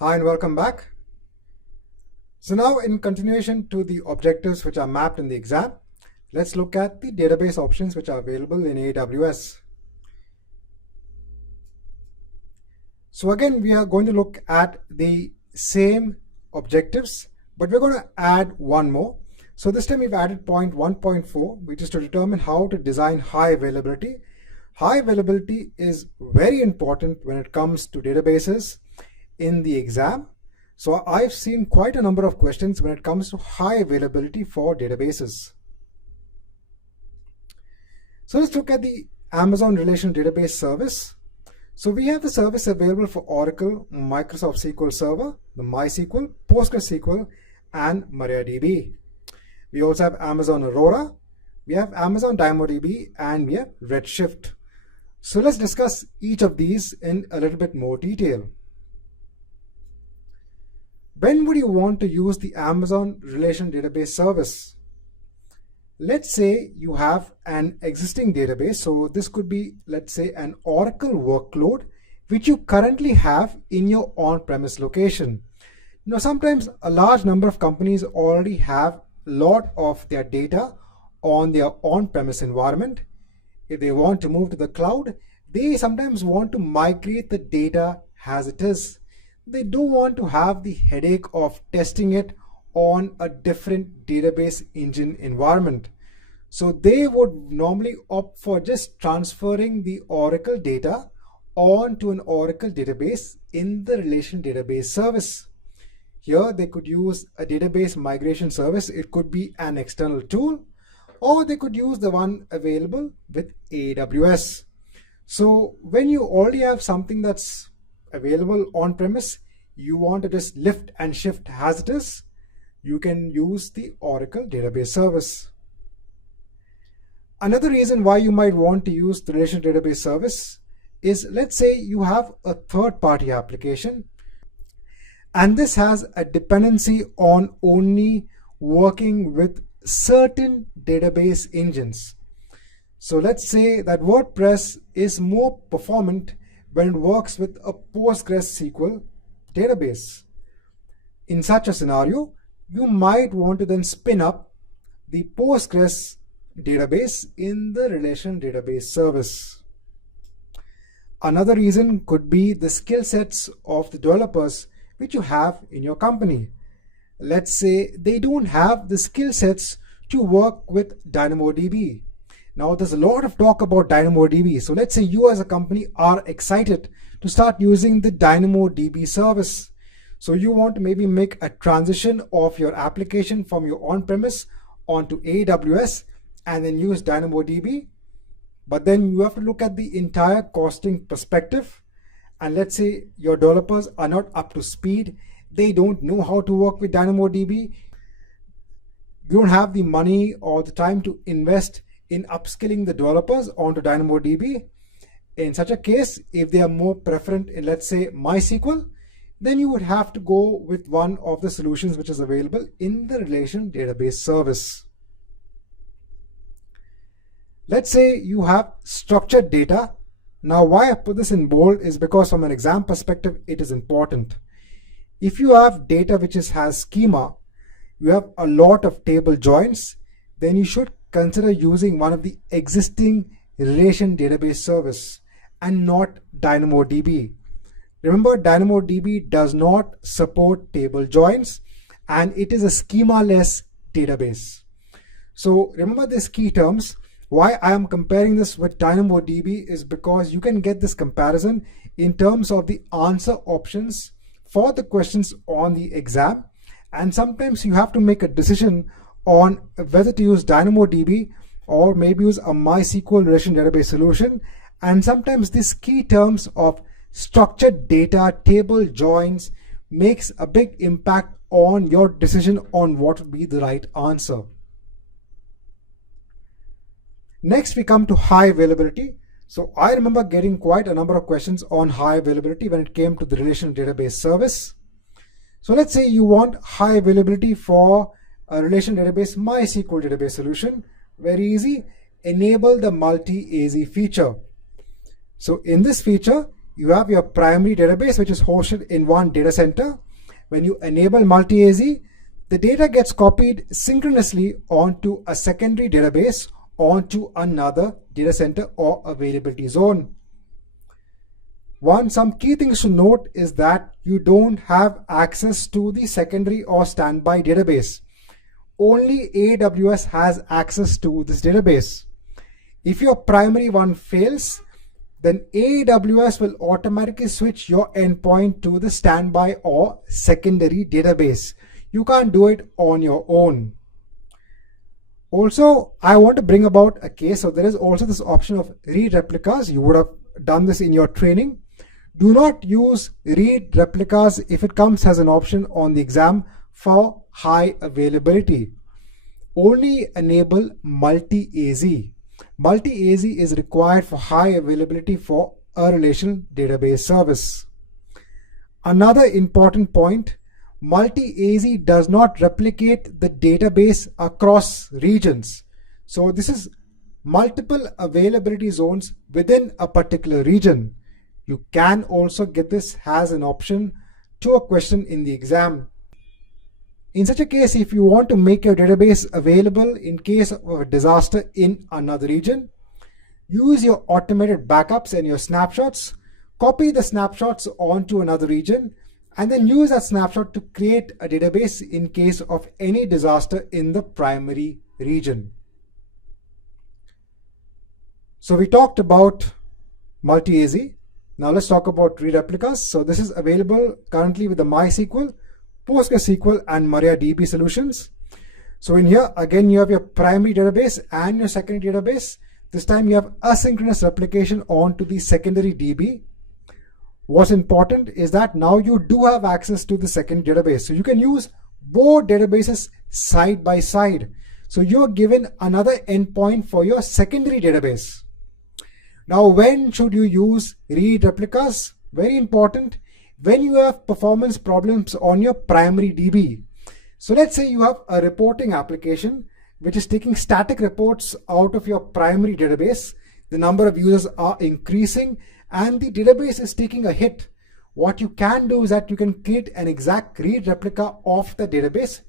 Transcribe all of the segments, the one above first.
Hi and welcome back. So now in continuation to the objectives which are mapped in the exam, let's look at the database options which are available in AWS. So again, we are going to look at the same objectives, but we're going to add one more. So this time we've added point 1.4, which is to determine how to design high availability. High availability is very important when it comes to databases in the exam. So I've seen quite a number of questions when it comes to high availability for databases. So let's look at the Amazon Relational Database Service. So we have the service available for Oracle, Microsoft SQL Server, the MySQL, PostgreSQL, and MariaDB. We also have Amazon Aurora, we have Amazon DynamoDB, and we have Redshift. So let's discuss each of these in a little bit more detail. When would you want to use the Amazon Relational Database Service? Let's say you have an existing database. So this could be, let's say, an Oracle workload which you currently have in your on-premise location. Now, sometimes a large number of companies already have a lot of their data on their on-premise environment. If they want to move to the cloud, they sometimes want to migrate the data as it is. They don't want to have the headache of testing it on a different database engine environment. So they would normally opt for just transferring the Oracle data onto an Oracle database in the Relational Database Service. Here they could use a database migration service. It could be an external tool, or they could use the one available with AWS. So when you already have something that's available on premise, you want to just lift and shift as it is, you can use the Oracle database service. Another reason why you might want to use the relational database service is, let's say you have a third-party application and this has a dependency on only working with certain database engines. So let's say that WordPress is more performant when it works with a PostgreSQL database. In such a scenario, you might want to then spin up the Postgres database in the relational database service. Another reason could be the skill sets of the developers which you have in your company. Let's say they don't have the skill sets to work with DynamoDB. Now there's a lot of talk about DynamoDB. So let's say you as a company are excited to start using the DynamoDB service. So you want to maybe make a transition of your application from your on-premise onto AWS and then use DynamoDB. But then you have to look at the entire costing perspective. And let's say your developers are not up to speed. They don't know how to work with DynamoDB. You don't have the money or the time to invest in upskilling the developers onto DynamoDB. In such a case, if they are more preferent in, let's say, MySQL, then you would have to go with one of the solutions which is available in the relational database service. Let's say you have structured data. Now, why I put this in bold is because from an exam perspective, it is important. If you have data which has schema, you have a lot of table joins, then you should consider using one of the existing relation database service and not DynamoDB. Remember, DynamoDB does not support table joins and it is a schema-less database. So remember these key terms. Why I am comparing this with DynamoDB is because you can get this comparison in terms of the answer options for the questions on the exam. And sometimes you have to make a decision on whether to use DynamoDB or maybe use a MySQL relational database solution. And sometimes these key terms of structured data, table joins makes a big impact on your decision on what would be the right answer. Next, we come to high availability. So I remember getting quite a number of questions on high availability when it came to the relational database service. So let's say you want high availability for a relational database MySQL database solution. Very easy. Enable the multi-AZ feature. So in this feature, you have your primary database, which is hosted in one data center. When you enable multi-AZ, the data gets copied synchronously onto a secondary database onto another data center or availability zone. Some key things to note is that you don't have access to the secondary or standby database. Only AWS has access to this database. If your primary one fails, then AWS will automatically switch your endpoint to the standby or secondary database. You can't do it on your own. Also, I want to bring about a case. So there is also this option of read replicas. You would have done this in your training. Do not use read replicas if it comes as an option on the exam for high availability. Only enable multi-AZ. Multi-AZ is required for high availability for a relational database service. Another important point, multi-AZ does not replicate the database across regions. So this is multiple availability zones within a particular region. You can also get this as an option to a question in the exam. In such a case, if you want to make your database available in case of a disaster in another region, use your automated backups and your snapshots, copy the snapshots onto another region, and then use that snapshot to create a database in case of any disaster in the primary region. So we talked about multi-AZ. Now let's talk about read replicas. So this is available currently with the MySQL, PostgreSQL, and MariaDB solutions. So in here, again, you have your primary database and your secondary database. This time you have asynchronous replication onto the secondary DB. What's important is that now you do have access to the second database. So you can use both databases side by side. So you're given another endpoint for your secondary database. Now, when should you use read replicas? Very important. When you have performance problems on your primary DB. So let's say you have a reporting application which is taking static reports out of your primary database. The number of users are increasing and the database is taking a hit. What you can do is that you can create an exact read replica of the database,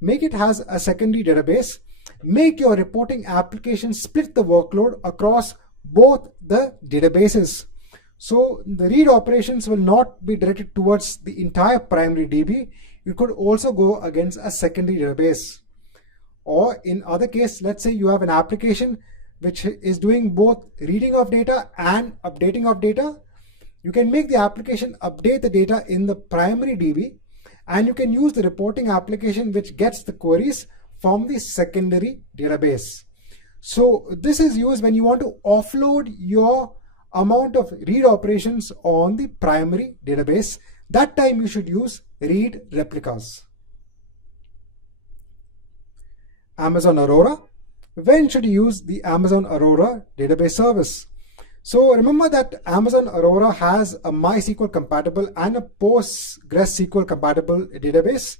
make it as a secondary database, make your reporting application split the workload across both the databases. So the read operations will not be directed towards the entire primary DB. You could also go against a secondary database. Or in other case, let's say you have an application which is doing both reading of data and updating of data. You can make the application update the data in the primary DB, and you can use the reporting application which gets the queries from the secondary database. So this is used when you want to offload your amount of read operations on the primary database. That time you should use read replicas. Amazon Aurora. When should you use the Amazon Aurora database service? So remember that Amazon Aurora has a MySQL compatible and a PostgreSQL compatible database.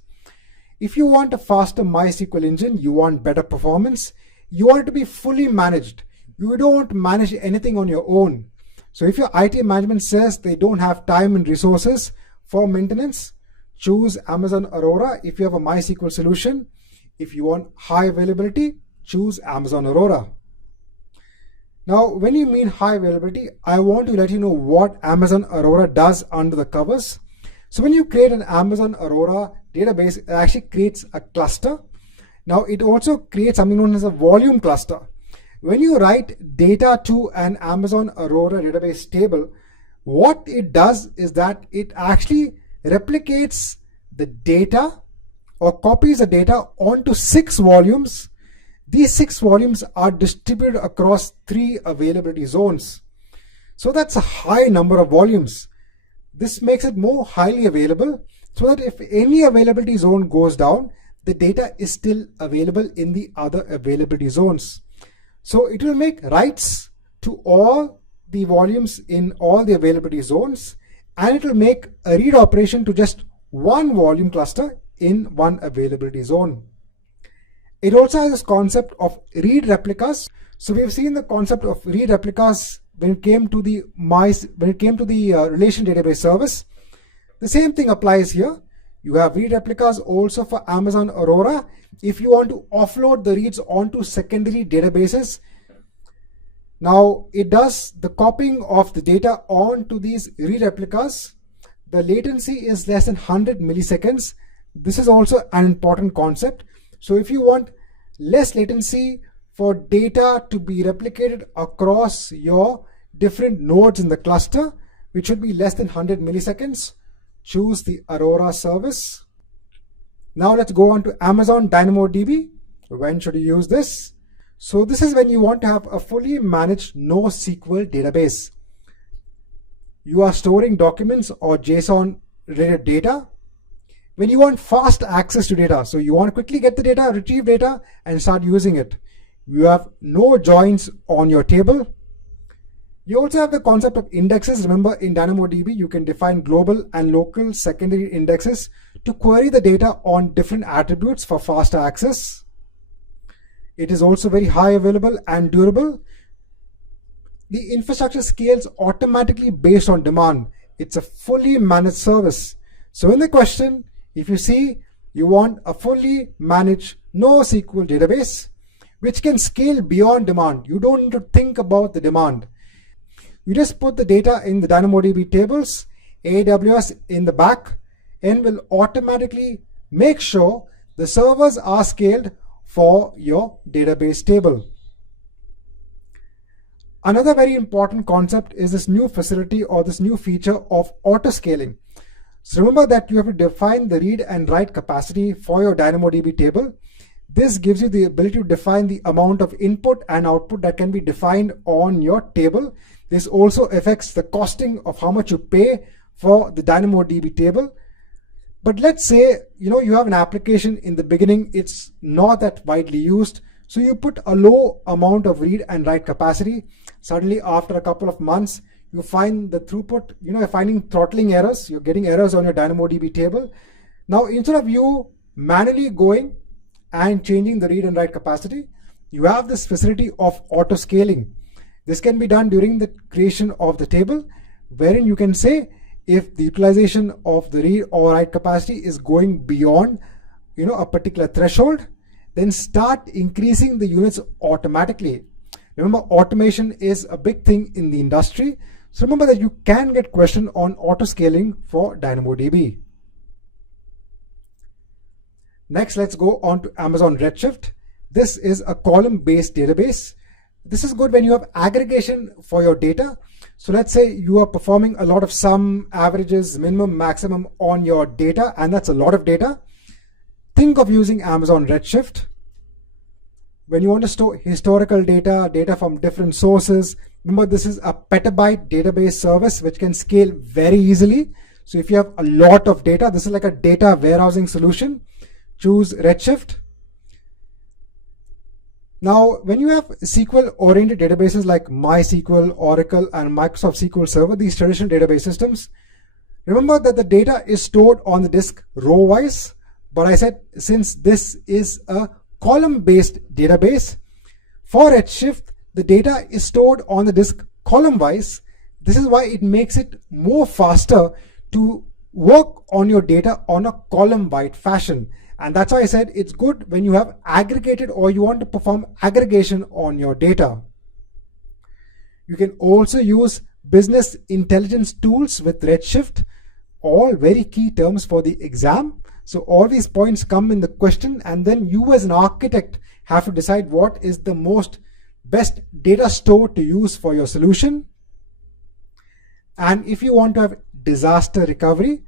If you want a faster MySQL engine, you want better performance, you want it to be fully managed. You don't manage anything on your own. So if your IT management says they don't have time and resources for maintenance, choose Amazon Aurora if you have a MySQL solution. If you want high availability, choose Amazon Aurora. Now, when you mean high availability, I want to let you know what Amazon Aurora does under the covers. So when you create an Amazon Aurora database, it actually creates a cluster. Now, it also creates something known as a volume cluster. When you write data to an Amazon Aurora database table, what it does is that it actually replicates the data or copies the data onto 6 volumes. These 6 volumes are distributed across 3 availability zones. So that's a high number of volumes. This makes it more highly available so that if any availability zone goes down, the data is still available in the other availability zones. So it will make writes to all the volumes in all the availability zones, and it will make a read operation to just one volume cluster in one availability zone. It also has this concept of read replicas. So we've seen the concept of read replicas when it came to the relation database service. The same thing applies here. You have read replicas also for Amazon Aurora. If you want to offload the reads onto secondary databases, now it does the copying of the data onto these read replicas. The latency is less than 100 milliseconds. This is also an important concept. So if you want less latency for data to be replicated across your different nodes in the cluster, which should be less than 100 milliseconds, choose the Aurora service. Now let's go on to Amazon DynamoDB. When should you use this? So this is when you want to have a fully managed NoSQL database. You are storing documents or JSON related data. When you want fast access to data, so you want to quickly get the data, retrieve data, and start using it. You have no joins on your table. You also have the concept of indexes. Remember, in DynamoDB, you can define global and local secondary indexes to query the data on different attributes for faster access. It is also very high available and durable. The infrastructure scales automatically based on demand. It's a fully managed service. So in the question, if you see you want a fully managed NoSQL database, which can scale beyond demand, you don't need to think about the demand. You just put the data in the DynamoDB tables, AWS in the back, and will automatically make sure the servers are scaled for your database table. Another very important concept is this new facility or this new feature of auto scaling. So remember that you have to define the read and write capacity for your DynamoDB table. This gives you the ability to define the amount of input and output that can be defined on your table. This also affects the costing of how much you pay for the DynamoDB table. But let's say you have an application in the beginning, it's not that widely used, so you put a low amount of read and write capacity. Suddenly after a couple of months, you find the throughput, you're finding throttling errors, you're getting errors on your DynamoDB table. Now instead of you manually going and changing the read and write capacity, you have this facility of auto scaling. This can be done during the creation of the table, wherein you can say if the utilization of the read or write capacity is going beyond a particular threshold, then start increasing the units automatically. Remember, automation is a big thing in the industry. So remember that you can get questioned on auto scaling for DynamoDB. Next, let's go on to Amazon Redshift. This is a column-based database. This is good when you have aggregation for your data. So let's say you are performing a lot of sum, averages, minimum, maximum on your data, and that's a lot of data. Think of using Amazon Redshift. When you want to store historical data from different sources, remember this is a petabyte database service which can scale very easily. So if you have a lot of data, this is like a data warehousing solution. Choose Redshift. Now, when you have SQL-oriented databases like MySQL, Oracle, and Microsoft SQL Server, these traditional database systems, remember that the data is stored on the disk row-wise. But I said, since this is a column-based database, for Redshift, the data is stored on the disk column-wise. This is why it makes it more faster to work on your data on a column-wide fashion. And that's why I said it's good when you have aggregated or you want to perform aggregation on your data. You can also use business intelligence tools with Redshift, all very key terms for the exam. So all these points come in the question, and then you as an architect have to decide what is the best data store to use for your solution. And if you want to have disaster recovery,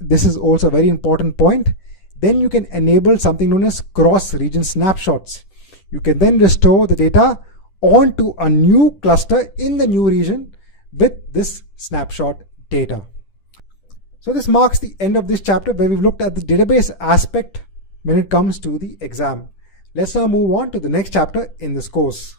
this is also a very important point. Then you can enable something known as cross-region snapshots. You can then restore the data onto a new cluster in the new region with this snapshot data. So this marks the end of this chapter where we've looked at the database aspect when it comes to the exam. Let's now move on to the next chapter in this course.